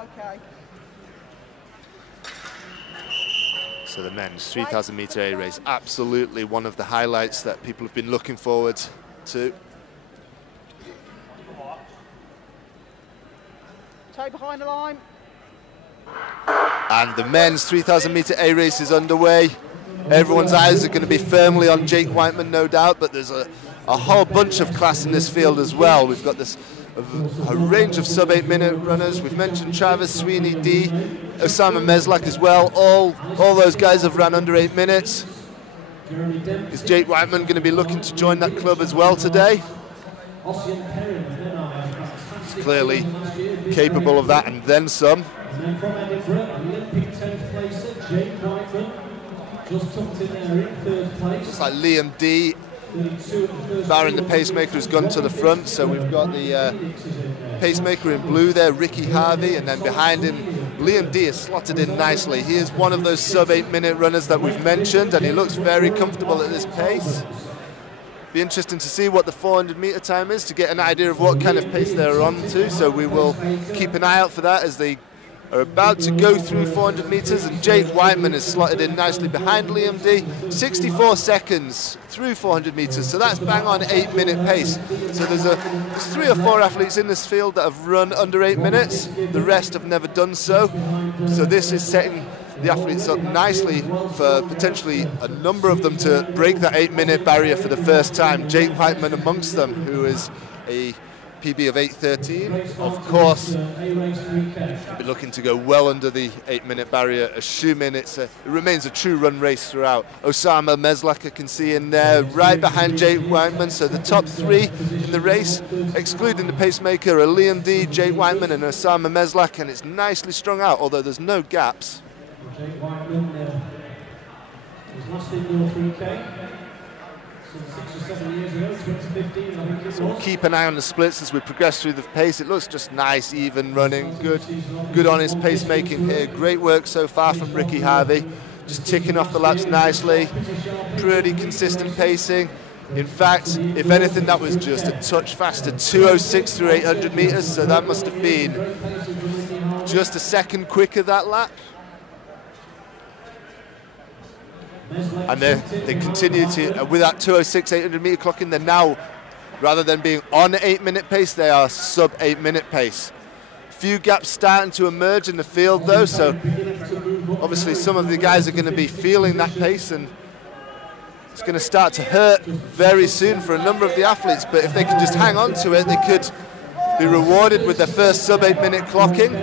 Okay. So the men's 3,000 metre A race, absolutely one of the highlights that people have been looking forward to. Stay behind the line. And the men's 3,000 metre A race is underway. Everyone's eyes are going to be firmly on Jake Wightman, no doubt, but there's a whole bunch of class in this field as well. We've got this a range of sub-8 minute runners. We've mentioned Travers, Sweeney, D, OSSAMA MESLEK as well. All those guys have ran under 8 minutes. Is Jake Wightman going to be looking to join that club as well today? Osian, Perrin, Menai, He's clearly capable of that and then some. and then from Edinburgh, Olympic 10th placer, Jake Wightman, just tucked in there in 3rd place. It's like Liam D. Barron, the pacemaker, has gone to the front, so we've got the pacemaker in blue there, Ricky Harvey, and then behind him, Liam D is slotted in nicely. He is one of those sub-8 minute runners that we've mentioned, and he looks very comfortable at this pace. Be interesting to see what the 400 metre time is to get an idea of what kind of pace they're on to, so we will keep an eye out for that as they are about to go through 400 metres, and Jake Wightman is slotted in nicely behind Liam D. 64 seconds through 400 metres, so that's bang on 8 minute pace. So there's 3 or 4 athletes in this field that have run under 8 minutes, the rest have never done so. So this is setting the athletes up nicely for potentially a number of them to break that 8 minute barrier for the first time. Jake Wightman amongst them, who is a PB of 8:13. Of course, we'll be looking to go well under the 8 minute barrier, assuming it remains a true run race throughout. OSSAMA MESLEK I can see in there, right behind Jake Wightman. So the top 3 in the race, excluding the pacemaker, are Liam D, Jake Wightman, and OSSAMA MESLEK, and it's nicely strung out, although there's no gaps. Jake Wightman was last indoor 3K. 6 or 7 years ago, 2015, I think it was. So we'll keep an eye on the splits as we progress through the pace. It looks just nice, even running, good on his pacemaking here. Great work so far from Ricky Harvey, just ticking off the laps nicely, pretty consistent pacing. In fact, if anything, that was just a touch faster, 2:06 through 800 metres, so that must have been just a second quicker that lap. And they continue to, with that 2:06 800 metre clocking, they're now, rather than being on 8 minute pace, they are sub 8 minute pace. Few gaps starting to emerge in the field though, so obviously some of the guys are going to be feeling that pace, and it's going to start to hurt very soon for a number of the athletes, but if they can just hang on to it, they could be rewarded with their first sub 8 minute clocking.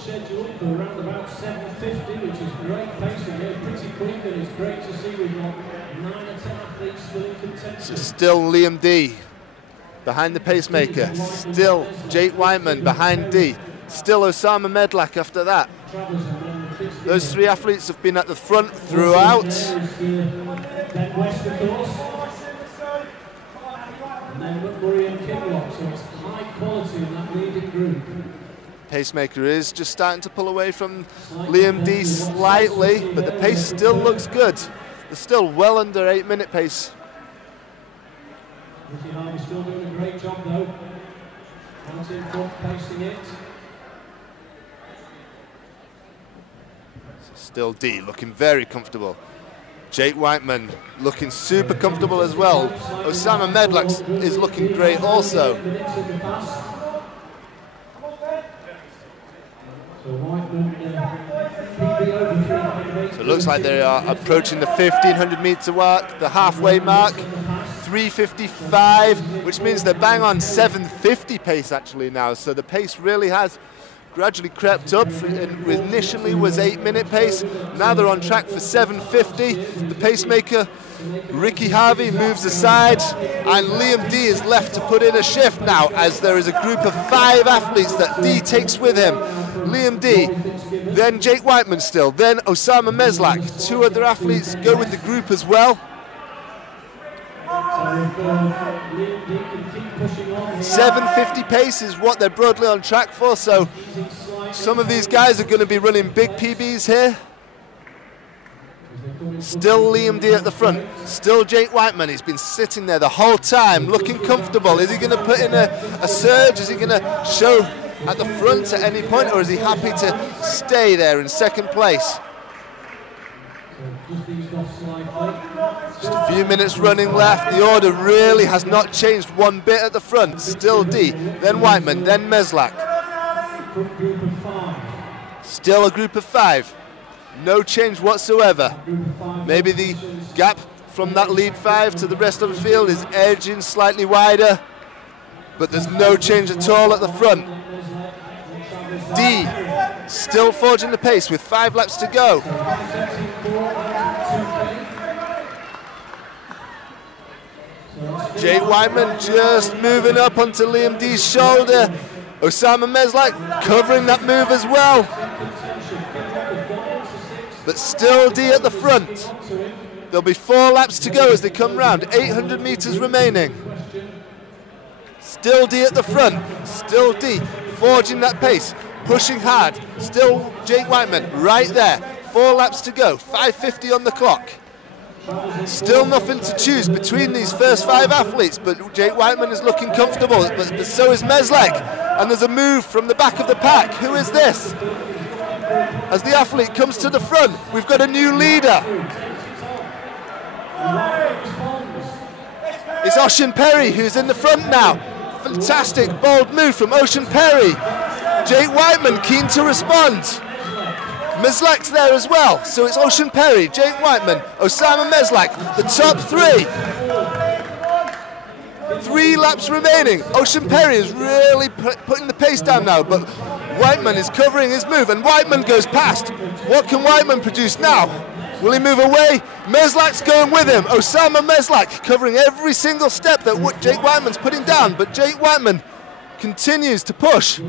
Scheduled for around about 7:50, which is great pace. We're going pretty quick, and it's great to see we've got 9 or 10 athletes still in contention. Still Liam D behind the pacemaker, still Jake Wightman behind D, still OSSAMA MESLEK after that. Those 3 athletes have been at the front throughout. Ben West, of course, and then Mcmurray and Kinloch, so it's high quality in that leading group. Pacemaker is just starting to pull away from Liam D slightly, but the pace still looks good. They're still well under 8 minute pace. Ricky Harvey's still doing a great job though. Out in front, pacing it. Still D looking very comfortable. Jake Wightman looking super comfortable as well. OSSAMA MESLEK is looking great also. So it looks like they are approaching the 1500 metre mark, the halfway mark, 3:55, which means they're bang on 7:50 pace actually now. So the pace really has gradually crept up. Initially was 8 minute pace, now they're on track for 7:50. The pacemaker, Ricky Harvey, moves aside, and Liam D is left to put in a shift now, as there is a group of 5 athletes that D takes with him. Liam D, then Jake Wightman still, then OSSAMA MESLEK. 2 other athletes go with the group as well. 7:50 pace is what they're broadly on track for, so some of these guys are going to be running big PBs here. Still Liam D at the front. Still Jake Wightman. He's been sitting there the whole time, looking comfortable. Is he going to put in a surge? Is he going to show at the front at any point, or is he happy to stay there in second place? Just a few minutes running left. The order really has not changed one bit at the front. Still D, then Wightman, then Meslek. Still a group of 5. No change whatsoever. Maybe the gap from that lead 5 to the rest of the field is edging slightly wider, but there's no change at all at the front. D still forging the pace with 5 laps to go. Jake Wightman just moving up onto Liam D's shoulder. OSSAMA MESLEK covering that move as well. But still D at the front. There'll be 4 laps to go as they come round, 800 metres remaining. Still D at the front, still D, forging that pace, pushing hard. Still Jake Wightman right there, 4 laps to go, 5:50 on the clock. Still nothing to choose between these first 5 athletes, but Jake Wightman is looking comfortable, but so is MESLEK. And there's a move from the back of the pack. Who is this? As the athlete comes to the front, we've got a new leader. It's Osian Perry who's in the front now. Fantastic, bold move from Osian Perry. Jake Wightman keen to respond. MESLEK's there as well, so it's Osian Perry, Jake Wightman, OSSAMA MESLEK, the top 3. 3 laps remaining. Osian Perry is really putting the pace down now, but Wightman is covering his move, and Wightman goes past. What can Wightman produce now? Will he move away? MESLEK's going with him. OSSAMA MESLEK covering every single step that Jake Wightman's putting down, but Jake Wightman continues to push.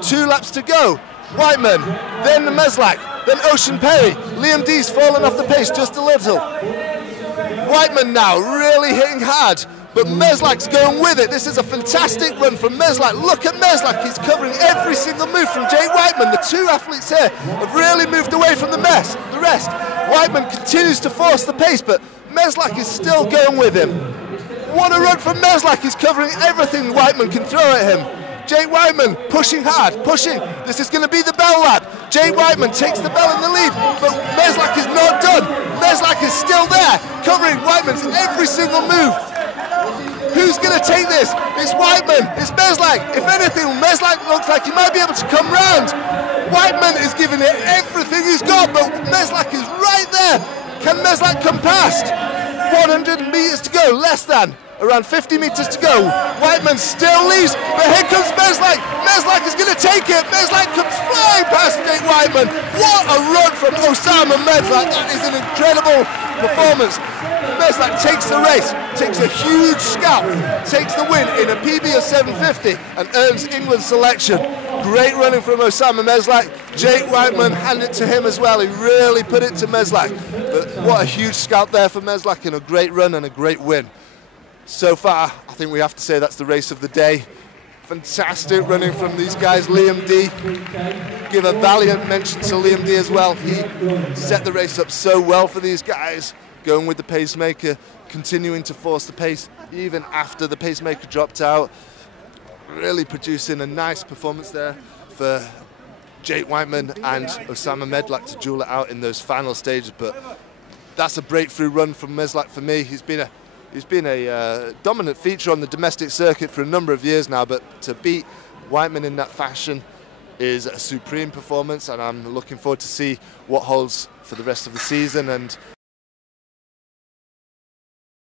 2 laps to go. Wightman, then the MESLEK, then Osian Perry. Liam D's fallen off the pace just a little. Wightman now really hitting hard, but MESLEK's going with it. This is a fantastic run from MESLEK. Look at MESLEK, he's covering every single move from Jake Wightman. The 2 athletes here have really moved away from the rest. Wightman continues to force the pace, but MESLEK is still going with him. What a run from MESLEK, he's covering everything Wightman can throw at him. Jake Wightman pushing hard, pushing. This is going to be the bell lap. Jake Wightman takes the bell in the lead, but MESLEK is not done. MESLEK is still there, covering Wightman's every single move. Who's going to take this? It's Wightman, it's MESLEK. If anything, MESLEK looks like he might be able to come round. Wightman is giving it everything he's got, but MESLEK is right there. Can MESLEK come past? 100 metres to go, less than. Around 50 metres to go. Wightman still leads, but here comes MESLEK. MESLEK is going to take it. MESLEK comes flying past Jake Wightman. What a run from OSSAMA MESLEK. That is an incredible performance. MESLEK takes the race, takes a huge scalp, takes the win in a PB of 750 and earns England selection. Great running from OSSAMA MESLEK. Jake Wightman handed it to him as well. He really put it to MESLEK. But what a huge scalp there for MESLEK, and a great run and a great win. So far, I think we have to say that's the race of the day. Fantastic running from these guys. Liam D, give a valiant mention to Liam D as well. He set the race up so well for these guys, going with the pacemaker, continuing to force the pace even after the pacemaker dropped out. Really producing a nice performance there for Jake Wightman and OSSAMA MESLEK to duel it out in those final stages. But that's a breakthrough run from MESLEK for me. He's been a dominant feature on the domestic circuit for a number of years now, but to beat Wightman in that fashion is a supreme performance, and I'm looking forward to see what holds for the rest of the season. And